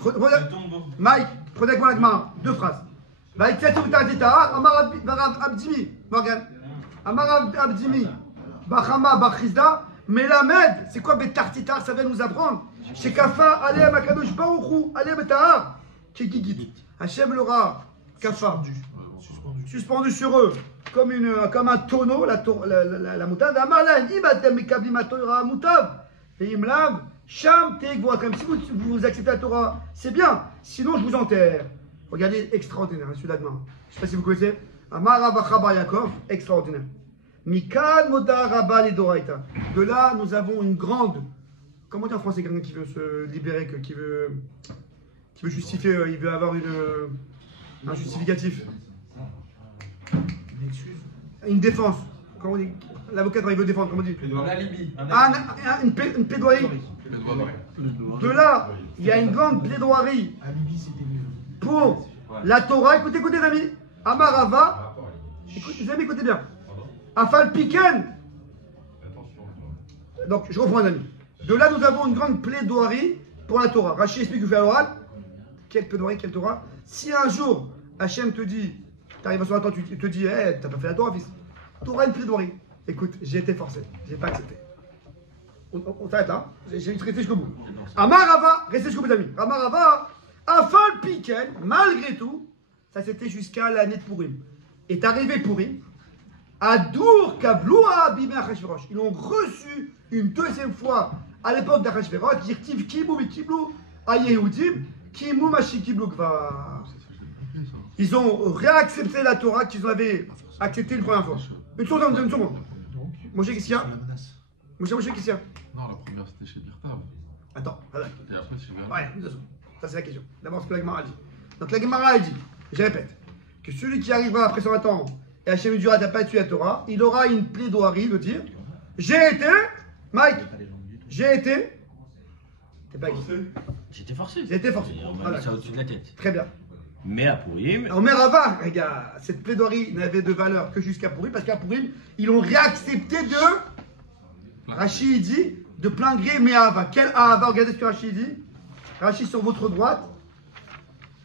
Mike, prenez avec moi la Gemara, 2 phrases. Amar Abdimi, Morgan. Amar Abdimi, Bachama, Bachrizda, Melamed, c'est quoi Betartitar? Ça vient nous apprendre. Chez Kafa, Alem Akadosh Baruchou, Alem Tahar, Kekigit. Hachem l'aura, Kafa, suspendu sur eux, comme un tonneau, la moutarde. Amarlan, Ibatem Mekablim Torah Moutav, et Imlav, Sham Teik Voatrem. Si vous acceptez la Torah, c'est bien. Sinon, je vous enterre. Regardez, extraordinaire, celui-là demain. Je ne sais pas si vous connaissez. Amara Bachaba Yaakov, extraordinaire. Mikan Moda Rabba Ledoraita. De là, nous avons une grande. Comment dire en français, quelqu'un qui veut se libérer, qui veut justifier, il veut avoir un justificatif. Une défense. Comment on dit? L'avocat, il veut défendre, comment on dit? Un alibi. Une plaidoirie. De là, il y a une grande plaidoirie pour la Torah. Écoutez, les amis. Amarava. Les amis, écoutez bien. Afal Piken. Donc, je reprends, les amis. De là, nous avons une grande plaidoirie pour la Torah. Rachid explique que fait à l'oral. Quelle plaidoirie, quelle Torah? Si un jour, Hachem te dit, tu arrives sur un temps, tu te dis, hey, t'as pas fait la Torah, fils. Tu auras une plaidoirie. Écoute, j'ai été forcé. J'ai pas accepté. On s'arrête là. J'ai resté jusqu'au bout. Amarava, restez jusqu'au bout, les amis. Amarava, Afal Piken, malgré tout, ça c'était jusqu'à l'année de Purim. Est arrivé Purim. Adour Kavloua Bimé Achashverosh. Ils ont reçu une deuxième fois à l'époque d'Achashverosh, Dirtiv Kibou Kiblu Ayehudim, Kimou Mashi Kiblu Kva. Ils ont réaccepté la Torah qu'ils avaient acceptée une première fois. Une seconde. Moshe, qu'est-ce qu'il y a? Moshe, qu'est-ce qu'il y a? Non, la première c'était chez Birtav. Attends, voilà. Et après chez Birtav. Ouais, 2 secondes. Ça c'est la question. D'abord ce que la Gemara dit. Donc la Gemara dit, je répète, que celui qui arrivera après 120 ans et Hachem lui dira t'as pas tué la Torah, il aura une plaidoirie de dire j'ai été, Mike, j'ai été. T'es pas J'étais forcé. J'ai été forcé. On m'a Voilà. mis ça au-dessus de la tête. Très bien. Mais à Pourim, Omer Rava, les gars, cette plaidoirie n'avait de valeur que jusqu'à Purim, parce qu'à Purim, ils ont réaccepté de. Rachid dit de plein gré Me'ava. Quel Ahava? Regardez ce que Rachid dit. Rachid sur votre droite.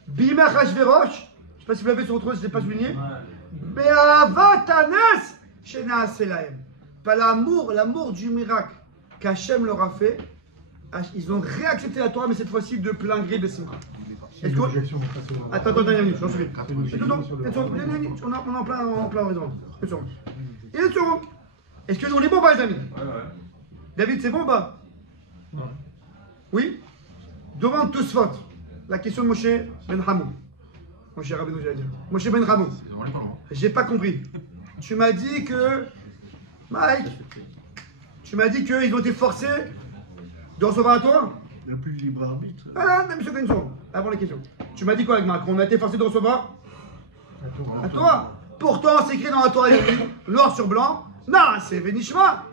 Bima Hashverosh. Je ne sais pas si vous l'avez sur votre droite, je ne l'ai pas souligné. Me'ava Tanes Shena Selaem. Pas l'amour du miracle qu'Hachem leur a fait. Ils ont réaccepté la Torah, mais cette fois-ci de plein gré Bessimcha. Est-ce que. Attends, dernière minute, j'en suis. On est en plein raison. Une seconde. Est-ce que on est bon ou pas, les amis? Ouais. David, c'est bon ou pas? Oui? Devant Tosfot, la question de Moshe Ben Hamon. Moshe Rabbeinu, j'allais dire. Moshe Ben Hamon. J'ai pas compris. Tu m'as dit que. Mike, tu m'as dit qu'ils ont été forcés de recevoir la Torah? Il n'y a plus de libre arbitre. Ah non, monsieur Benson, avant les questions. Tu m'as dit quoi avec Marc? On a été forcé de recevoir la Torah. Pourtant, c'est écrit dans la Torah, noir sur blanc. Non, c'est Venishma.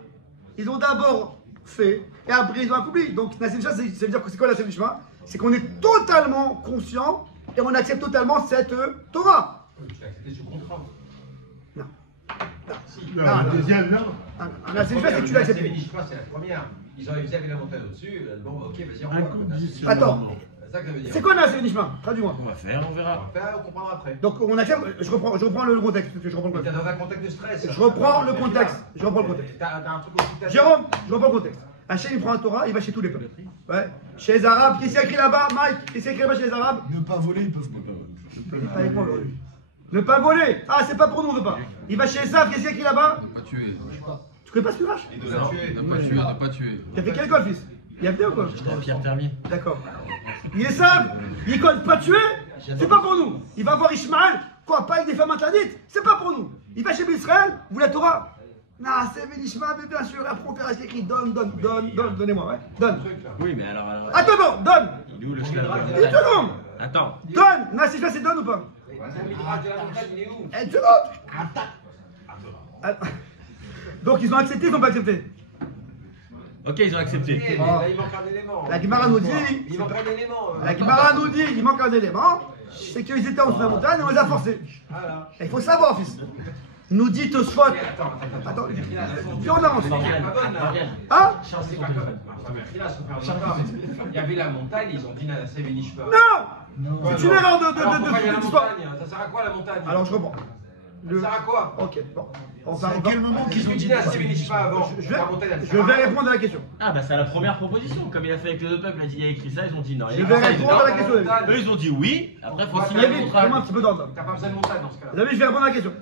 Ils ont d'abord fait et après ils ont accompli. Donc, Nassim Shah, ça veut dire que c'est quoi la Venishma? C'est qu'on est totalement conscient et on accepte totalement cette Torah. Tu l'as accepté sur contrat. Non. La deuxième, là. Nassim Shah, c'est que tu l'as accepté. C'est la première. Ils avaient la montagne au-dessus. Bon, ok, vas-y, on Un va. coup de 10 sur Attends. le C'est ça que ça veut dire. C'est quoi Nassim Venishma? Traduis-moi. on va faire, on verra. On comprendra après. Donc, on accepte. Je reprends le contexte. T'es dans un contexte de stress. Je reprends le contexte. T'as un truc aussi. Jérôme, je reprends le contexte. Hachem, il prend la Torah, il va chez tous les peuples. Ouais. Chez les Arabes, qu'est-ce qu'il y a écrit là-bas, Mike? Qu'est-ce qu'il y a écrit là-bas chez les Arabes? Ne pas voler, ils peuvent pas. Il est pas avec moi aujourd'hui. Ne pas voler. Ah, c'est pas pour nous, on veut pas. Il va chez les Arabes, qu'est-ce qu'il y a écrit là-bas? Ne pas tuer. Tu connais pas ce que vache? Il doit tuer. Ne pas tuer. T'as fait quelle école, fils? Il y a bien ou quoi? J'étais à Pierre Termier. D'accord. Il est sable, il compte pas tuer? C'est pas pour nous. Il va voir Ishmaël, quoi, pas avec des femmes interdites. C'est pas pour nous. Il va chez Israël, vous la Torah. Non, c'est Ishmaël, mais bien sûr, après on verra ce écrit. Donne, donnez-moi, ouais. Donne. Oui, mais alors. Attends, donne. Il est où le schlaf? Une seconde. Attends. Donne. Non, c'est ça, c'est donne ou pas? Une seconde. Donc ils ont accepté, ils n'ont pas accepté. Ok, ils ont accepté. Là, il manque un élément. La Gemara nous dit. Il manque un élément. La Gemara nous dit, il manque un élément. C'est qu'ils étaient en dessous de la montagne et on les a forcés. Voilà. Il faut savoir, fils. Nous dit Tosfot. Attends, puis on avance. Hein? Il y avait la montagne, ils ont dit Nanassé Benishma. Non! C'est une erreur de d'histoire. Ça sert à quoi la montagne? Alors je reprends. Ça sert à quoi? Ok, bon. C'est à quel moment qu'ils ont dit Nanassé Benishma avant? Je vais répondre à la question. Ah, bah c'est la première proposition. Comme il a fait avec les deux peuples, il a écrit ça, ils ont dit non. Je vais répondre à la question. Eux, ils ont dit oui. Après, il faut signer le David, contrat. donne-moi un petit peu d'ordre. T'as pas besoin de montagne dans ce cas-là. David, je vais répondre à la question.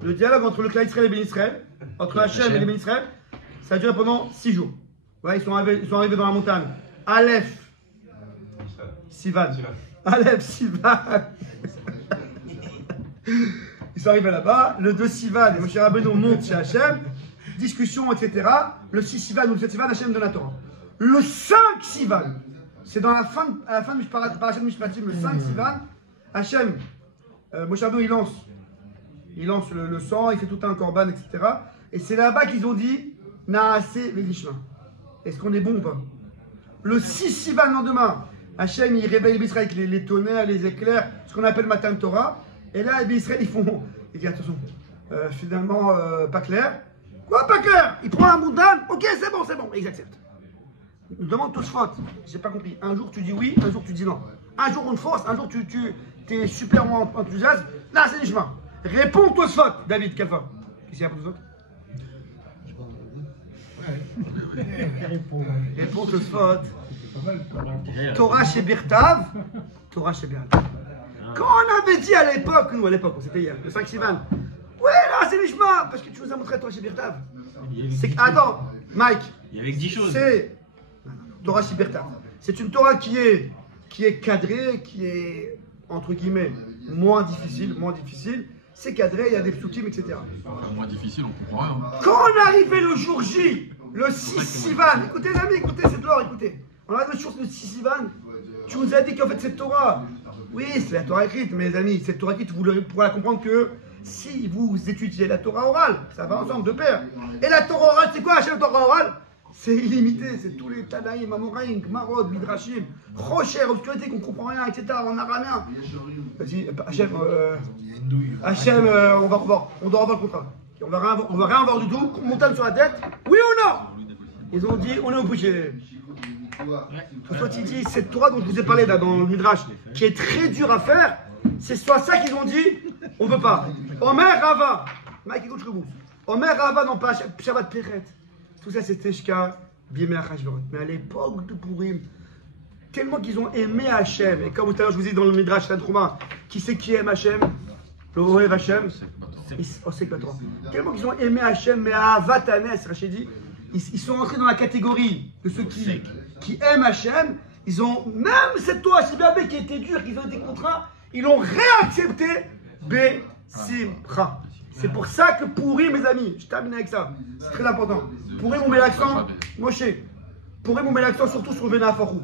Le dialogue entre le clan Israël et Ben Israël, entre Hachem et les Ben Israël, ça a duré pendant 6 jours. Ouais, ils sont arrivés dans la montagne. Aleph, Sivan. Aleph, Sivan. Ils sont arrivés là-bas. Le 2 Sivan, et Moshe Rabbeinu monte chez Hachem. Discussion, etc. Le 6 Sivan ou le 7 Sivan, Hachem donne la Torah. Le 5 Sivan, c'est à la fin de Parashat Mishpatim, le 5 Sivan, Hachem, Moshe Rabbeinu, il lance le sang, il fait tout un korban, etc. Et c'est là-bas qu'ils ont dit Naaseh Velishma. Est-ce qu'on est bon ou pas? Le 6 Sivan, le lendemain, Hachem, il réveille les Israël avec les tonnerres, les éclairs, ce qu'on appelle Matan Torah. Et là, les Israël, ils disent attention, finalement, pas clair. Quoi, pas clair? Il prend la montagne, ok, c'est bon, et ils acceptent. Ils nous demandent tous faute. J'ai pas compris. Un jour tu dis oui, un jour tu dis non. Un jour on te force, un jour tu es super enthousiaste. Là, c'est les chemins. Réponds tous faute. David, quelle fois? Qu'est-ce qu'il y a pour tous faute? Réponds tous faute. Torah chez Birtav. Torah chez Birtav. Quand on avait dit à l'époque, c'était hier, le 5 Sivan, ouais, là, c'est les chemins, parce que tu nous as montré Torah chez Birtav. Attends, Mike. Il y avait que 10 choses. C'est Torah chez Birtav. C'est une Torah qui est cadrée, qui est, entre guillemets, moins difficile. C'est cadré, il y a des psukim, etc. Moins difficile, on comprend rien. Quand on est arrivé le jour J, le 6 Sivan, écoutez les amis, écoutez cette lore, écoutez. On arrive le jour le 6 Sivan, tu nous as dit qu'en fait cette Torah, oui, c'est la Torah écrite, mes amis, cette Torah écrite, vous pourrez la comprendre que si vous étudiez la Torah orale, ça va ensemble de pair. Et la Torah orale, c'est quoi la Torah orale? C'est illimité, c'est tous les Tanaïm, Amoraïm, Marod, Midrashim, Rocher, obscurité qu'on comprend rien, etc. En araméen. Vas-y, Hachem, on doit avoir le contrat. On va rien avoir du tout, montagne sur la tête, oui ou non? Ils ont dit, on est obligé. Toi, tu dis, cette Torah dont je vous ai parlé là, dans le Midrash, qui est très dur à faire, c'est soit ça qu'ils ont dit, on veut pas. Omer Rava, Mike, écoute que vous. Omer Rava, non pas Shabbat Peret. Tout ça, c'était jusqu'à Bimei Achashveroth. Mais à l'époque de Purim, tellement qu'ils ont aimé Hachem, et comme tout à l'heure je vous ai dit dans le Midrash Trouma, qui c'est qui aime Hachem? Le Ohev Hachem, c'est la Torah. Tellement qu'ils ont aimé Hachem, mais à Avatanes, Rachidi, ils sont rentrés dans la catégorie de ceux qui aiment Hachem. Ils ont, même cette Torah Shibabé qui était dure, qu'ils ont été contraints, ils l'ont réaccepté Besimcha. C'est pour ça que Purim, mes amis, je termine avec ça, c'est très important. Purim, on met l'accent, Moshe, Purim, on met l'accent surtout sur le Venaforou.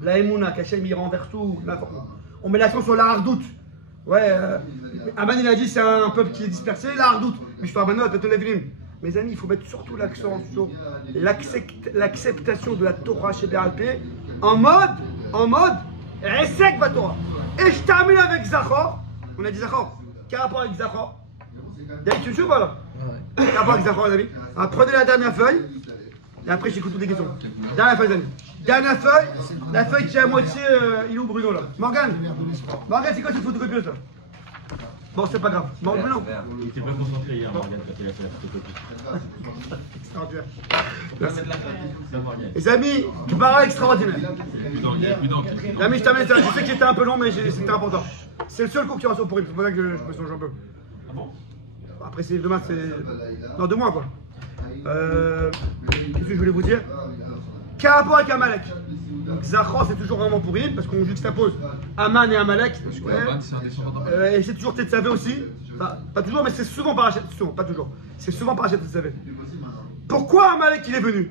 La Emouna, qu'Hachem il renverse tout, on met l'accent sur la hardoute. Ouais, Aman il a dit c'est un peuple qui est dispersé, la hardoute. Mais je fais Amanot, mes amis, il faut mettre surtout l'accent sur l'acceptation de la Torah chez Béalpé en mode, Esek va Torah. Et je termine avec Zachor. On a dit Zachor. Quel rapport avec Zachor? David, tu me suis ou pas là? Quel rapport avec Zachor, les amis? Alors, prenez la dernière feuille. Et après, j'écoute toutes les questions. Dernière feuille, les amis. Dernière feuille. La feuille qui est à moitié. Il est où Bruno là? Morgane, c'est quoi cette photocopieuse là? Bon, c'est pas grave. Bon, non. Il était pas concentré hier, Morgane, quand il a fait la photocopie. Extraordinaire. Les amis, Gemara extraordinaire. Les amis, je termine ça. Je sais qu'il était un peu long, mais c'était important. C'est le seul cours qui aura sur Purim. C'est pour ça que je me songe un peu. Ah bon? Après, c'est demain, c'est. Non, 2 mois quoi. Qu'est-ce que je voulais vous dire? Quel rapport avec Amalek? Donc Zachor, c'est toujours vraiment pourri, parce qu'on juxtapose Aman et Amalek. Et c'est toujours Tetzavé aussi. Pas toujours, mais c'est souvent Parachat. Souvent, pas toujours. C'est souvent Parachat Tetzavé. Pourquoi Amalek il est venu?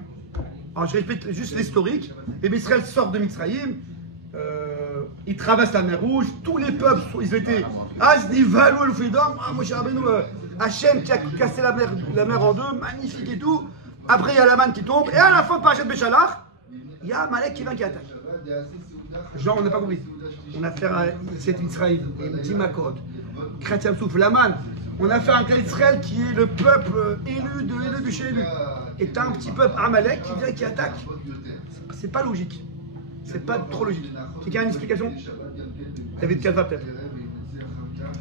Alors je répète juste l'historique. Les Israël sortent de Mitzrayim. Ils traversent la mer Rouge. Tous les peuples, ils étaient Asdi, Valou, le Fidom. Moshe Rabbeinu, Hachem qui a cassé la mer en deux, magnifique et tout. Après, il y a la manne qui tombe. Et à la fin de Parashat Béchalach, il y a Amalek qui vient qui attaque. Genre, on n'a pas compris. On a affaire à cet Israël, Timakot, Chrétien Souf, la manne. On a affaire à un cas d'Israël qui est le peuple élu de chez élu. Et t'as un petit peuple Amalek qui vient qui attaque. C'est pas logique. C'est pas trop logique. Quelqu'un a une explication? David Kalva peut-être.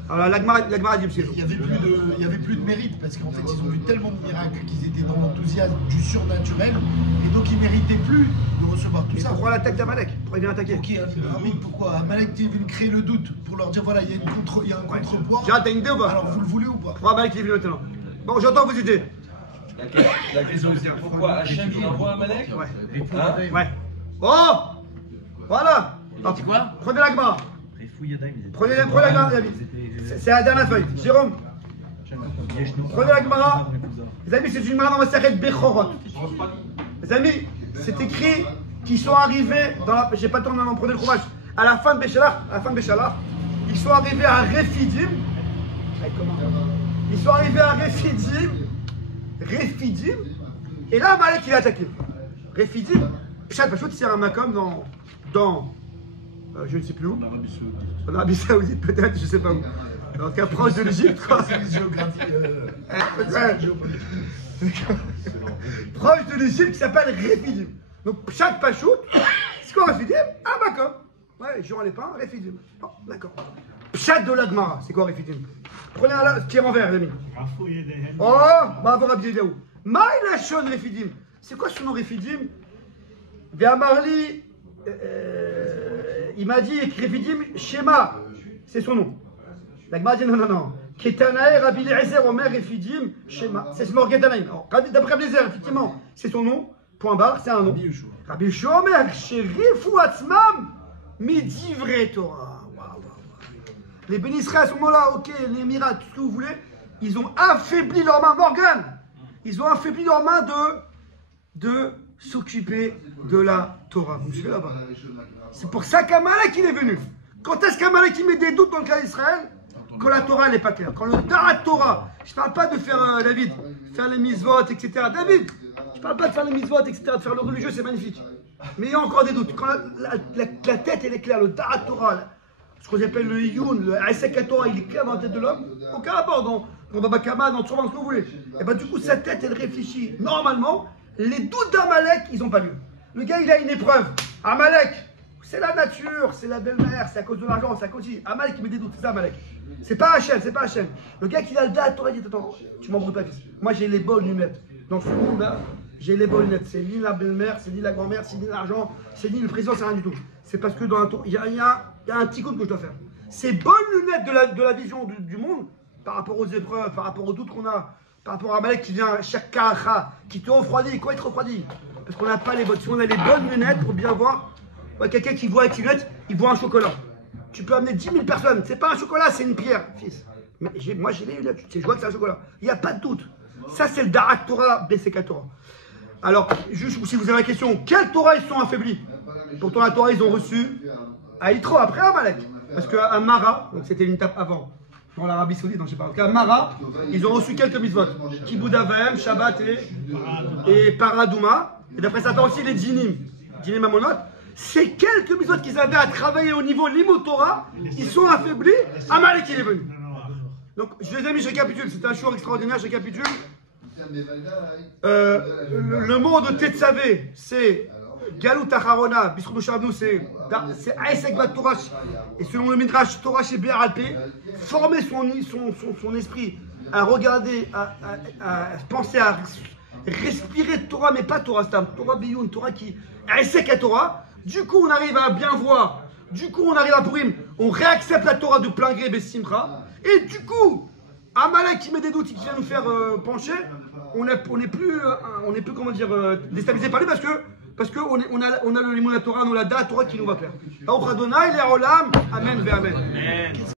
Alors l'Agmara dit aussi. Il y avait plus de mérite parce qu'en fait ils ont vu tellement de miracles qu'ils étaient dans l'enthousiasme du surnaturel et donc ils méritaient plus de recevoir tout ça. Pourquoi l'attaque d'Amalek? Pourquoi il vient attaquer? Pourquoi Amalek est venu créer le doute pour leur dire voilà il y a un contrepoids. J'ai t'as une idée ou pas? Alors vous le voulez ou pas? Pourquoi Amalek est venu maintenant? Bon, j'entends vos idées. La question c'est pourquoi Hachem il envoie Amalek? Ouais. Ouais. Oh, voilà. Alors, quoi? Prenez l'Agmara. Prenez l'Agmara, David. C'est la dernière feuille. Jérôme. Prenez l'Agmara. Les amis, c'est une Mara dans la Maseret Bechorot. Les amis, c'est écrit qu'ils sont arrivés dans la. J'ai pas le temps d'en prendre le courage. À la fin de Béchalach, ils sont arrivés à Refidim. Ils sont arrivés à Refidim. Et là, Amalek il a attaqué. Refidim. Pshat Pashut, c'est un makom dans je ne sais plus où. En Arabie Saoudite peut-être, je ne sais pas où. En tout cas, proche de l'Égypte, quoi. C'est une géographie. Proche de l'Égypte qui s'appelle Refidim. Donc, Pshat Pashut, c'est quoi Refidim? Un makom. Ouais, Jean Lépin, Refidim. Bon, d'accord. Pshat de l'Agmara, c'est quoi Refidim? Prenez un tir en verre, les amis. Oh, bravo Rabbi Yedaou. Maïlachon Refidim. C'est quoi son nom Refidim? Véamarli, il m'a dit Refidim Shema, c'est son nom. L'Agmara dit non. Ketanae Rabbi Eliezer Omer Refidim Shema, c'est ce Morgetanaim. D'après Rabbi Eliezer, effectivement, c'est son nom. Point barre, c'est un nom. Rabbi Yeshua Omer Sherifu Atzmam Midivre Torah. Les bénis Israël à ce moment-là, ok, les miracles, tout ce que vous voulez, ils ont affaibli leurs mains, Morgan. Ils ont affaibli leurs mains de s'occuper de la Torah. Vous me suivez là-bas? C'est pour ça qu'Amalek il est venu. Quand est-ce qu'Amalek il met des doutes dans le cas d'Israël? Quand la Torah n'est pas claire. Quand le Da'at Torah, je ne parle pas de faire David, faire les mitzvot, etc. David, je ne parle pas de faire les mitzvot, etc. De faire le religieux, c'est magnifique. Mais il y a encore des doutes. Quand la tête elle est claire, le Da'at Torah, ce qu'on appelle le Iyun, le Asek Torah, il est clair dans la tête de l'homme, aucun rapport dans Baba Kama, dans Tchouvan, ce que vous voulez. Et bien du coup, sa tête elle réfléchit normalement. Les doutes d'Amalek, ils n'ont pas lieu. Le gars, il a une épreuve. Amalek, c'est la nature, c'est la belle-mère, c'est à cause de l'argent, c'est à cause de... Amalek, il met des doutes, c'est ça, Amalek. C'est pas Hachem, c'est pas Hachem. Le gars qui a le date, il dit attends, tu m'embrouilles pas, fils. Moi, j'ai les bonnes lunettes. Dans ce monde-là, j'ai les bonnes lunettes. C'est ni la belle-mère, c'est ni la grand-mère, c'est ni l'argent, c'est ni le président, c'est rien du tout. C'est parce que dans un tour, il y a un petit coup que je dois faire. Ces bonnes lunettes de la vision du monde, par rapport aux épreuves, par rapport aux doutes qu'on a, par rapport à Amalek qui vient chaque karacha, qui te refroidit. Quoi être refroidi? Parce qu'on n'a pas les bonnes. Si on a les bonnes lunettes pour bien voir, quelqu'un qui voit avec ses lunettes, il voit un chocolat. Tu peux amener 10 000 personnes. C'est pas un chocolat, c'est une pierre, fils. Mais moi j'ai les lunettes, je vois que c'est un chocolat. Il n'y a pas de doute. Ça c'est le Da'at Torah, Beseka Torah. Alors, juste si vous avez la question, quelle Torah ils sont affaiblis? Pourtant la Torah ils ont reçu à Yitro après Amalek. Parce qu'à Mara, donc c'était une étape avant. Dans l'Arabie Saoudite, donc je sais pas. À Mara, ils ont reçu quelques mitzvot. Kibbud Avayim, Shabbat et Paradouma. Et d'après ça, aussi les Dinim Amonot. Ces quelques mitzvot qu'ils avaient à travailler au niveau Limud Torah, ils sont affaiblis. Amalek il est venu. Donc, les amis, je récapitule. C'est un show extraordinaire, je récapitule. Le mot de Tetzavé, c'est Galut Acharona, Bishru Moshavnu, c'est Aesek Bat Torah. Et selon le Midrash, Torah chez Béaralpé, former son esprit à regarder, à penser, à respirer Torah, mais pas Torah Stam, Torah Biyun, Torah qui Aesek à Torah. Du coup, on arrive à bien voir. Du coup, on arrive à Purim, on réaccepte la Torah de plein gré, Bessimcha. Et du coup, Amalek qui met des doutes, qui vient nous faire pencher, on n'est plus comment dire, déstabilisé par lui Parce qu'on a le limon de la Torah, on a la Torah qui nous va clair. Baruch Adonai, les Olam, Amen, Amen.